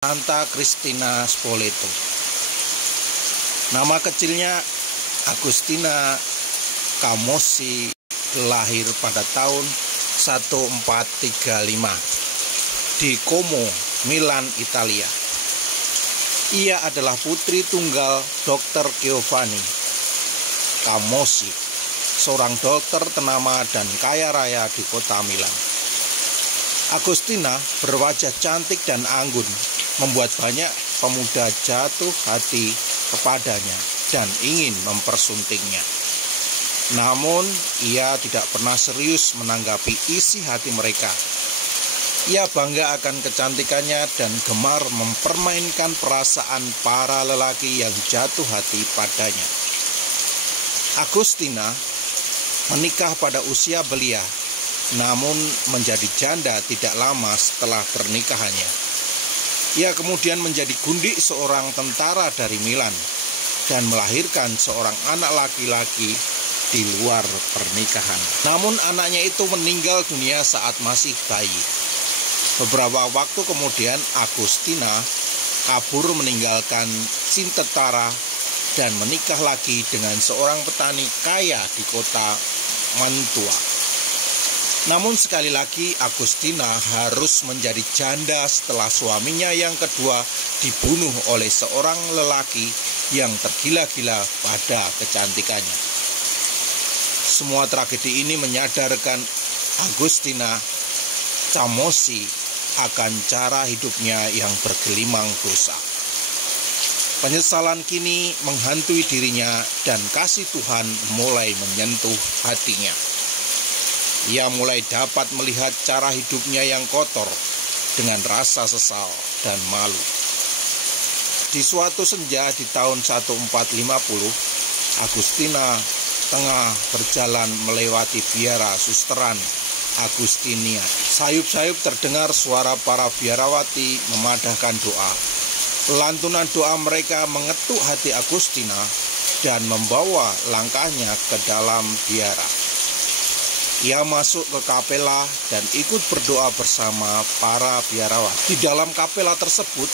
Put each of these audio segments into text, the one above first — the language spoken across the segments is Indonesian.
Santa Cristina Spoleto. Nama kecilnya Agustina Camossi, lahir pada tahun 1435 di Como, Milan, Italia. Ia adalah putri tunggal Dr. Giovanni Camossi, seorang dokter ternama dan kaya raya di kota Milan. Agustina berwajah cantik dan anggun, membuat banyak pemuda jatuh hati kepadanya dan ingin mempersuntingnya. Namun, ia tidak pernah serius menanggapi isi hati mereka. Ia bangga akan kecantikannya dan gemar mempermainkan perasaan para lelaki yang jatuh hati padanya. Agustina menikah pada usia belia, namun menjadi janda tidak lama setelah pernikahannya. Ia kemudian menjadi gundik seorang tentara dari Milan dan melahirkan seorang anak laki-laki di luar pernikahan. Namun anaknya itu meninggal dunia saat masih bayi. Beberapa waktu kemudian Agustina kabur meninggalkan Cintetara dan menikah lagi dengan seorang petani kaya di kota Mantua. Namun sekali lagi Agustina harus menjadi janda setelah suaminya yang kedua dibunuh oleh seorang lelaki yang tergila-gila pada kecantikannya. Semua tragedi ini menyadarkan Agustina Camossi akan cara hidupnya yang bergelimang dosa. Penyesalan kini menghantui dirinya dan kasih Tuhan mulai menyentuh hatinya. Ia mulai dapat melihat cara hidupnya yang kotor dengan rasa sesal dan malu. Di suatu senja di tahun 1450, Agustina tengah berjalan melewati biara susteran Agustinian. Sayup-sayup terdengar suara para biarawati memadahkan doa. Lantunan doa mereka mengetuk hati Agustina dan membawa langkahnya ke dalam biara. Ia masuk ke kapela dan ikut berdoa bersama para biarawati. Di dalam kapela tersebut,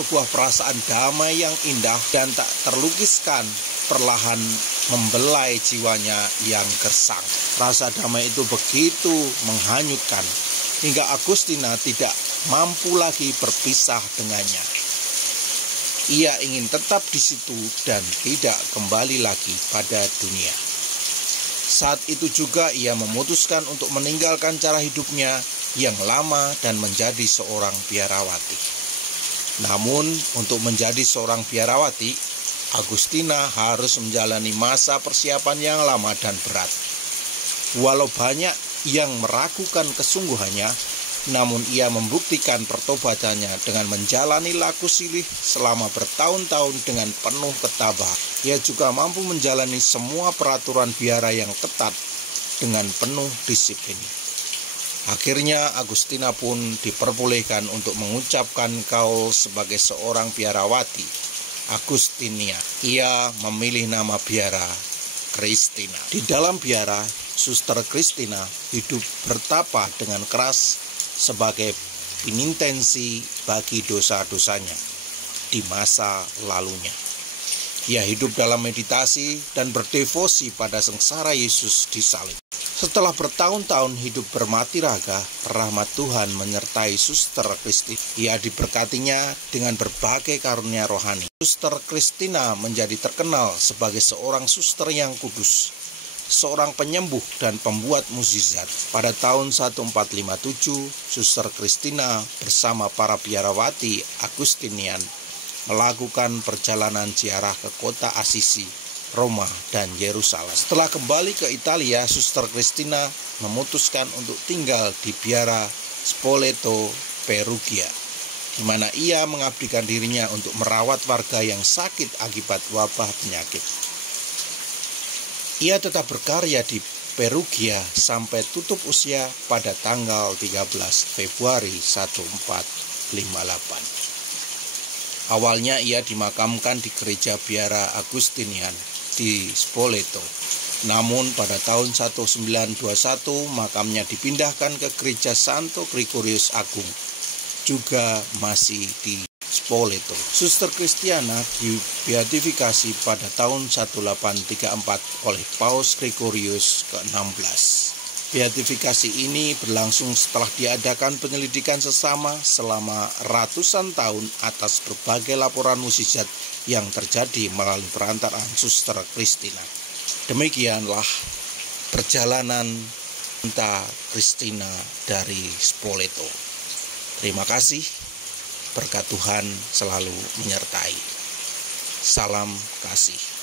sebuah perasaan damai yang indah dan tak terlukiskan perlahan membelai jiwanya yang gersang. Rasa damai itu begitu menghanyutkan hingga Agustina tidak mampu lagi berpisah dengannya. Ia ingin tetap di situ dan tidak kembali lagi pada dunia. Saat itu juga ia memutuskan untuk meninggalkan cara hidupnya yang lama dan menjadi seorang biarawati. Namun untuk menjadi seorang biarawati, Agustina harus menjalani masa persiapan yang lama dan berat. Walau banyak yang meragukan kesungguhannya, namun ia membuktikan pertobatannya dengan menjalani laku silih selama bertahun-tahun dengan penuh ketabahan. Ia juga mampu menjalani semua peraturan biara yang ketat dengan penuh disiplin. Akhirnya Agustina pun diperbolehkan untuk mengucapkan kaul sebagai seorang biarawati Agustinia. Ia memilih nama biara Cristina. Di dalam biara, Suster Cristina hidup bertapa dengan keras sebagai penintensi bagi dosa-dosanya di masa lalunya. Ia hidup dalam meditasi dan berdevosi pada sengsara Yesus di salib. Setelah bertahun-tahun hidup bermati raga, rahmat Tuhan menyertai Suster Cristina. Ia diberkatinya dengan berbagai karunia rohani. Suster Cristina menjadi terkenal sebagai seorang suster yang kudus, seorang penyembuh dan pembuat mukjizat. Pada tahun 1457, Suster Cristina bersama para biarawati Agustinian melakukan perjalanan ziarah ke kota Assisi, Roma, dan Yerusalem. Setelah kembali ke Italia, Suster Cristina memutuskan untuk tinggal di biara Spoleto, Perugia, di mana ia mengabdikan dirinya untuk merawat warga yang sakit akibat wabah penyakit. Ia tetap berkarya di Perugia sampai tutup usia pada tanggal 13 Februari 1458. Awalnya ia dimakamkan di gereja biara Agustinian di Spoleto. Namun pada tahun 1921 makamnya dipindahkan ke gereja Santo Gregorius Agung, juga masih di Spoleto. Suster Kristiana dibeatifikasi pada tahun 1834 oleh Paus Gregorius ke-16. Beatifikasi ini berlangsung setelah diadakan penyelidikan sesama selama ratusan tahun atas berbagai laporan mukjizat yang terjadi melalui perantaraan Suster Kristina. Demikianlah perjalanan Santa Kristina dari Spoleto. Terima kasih, berkat Tuhan selalu menyertai. Salam kasih.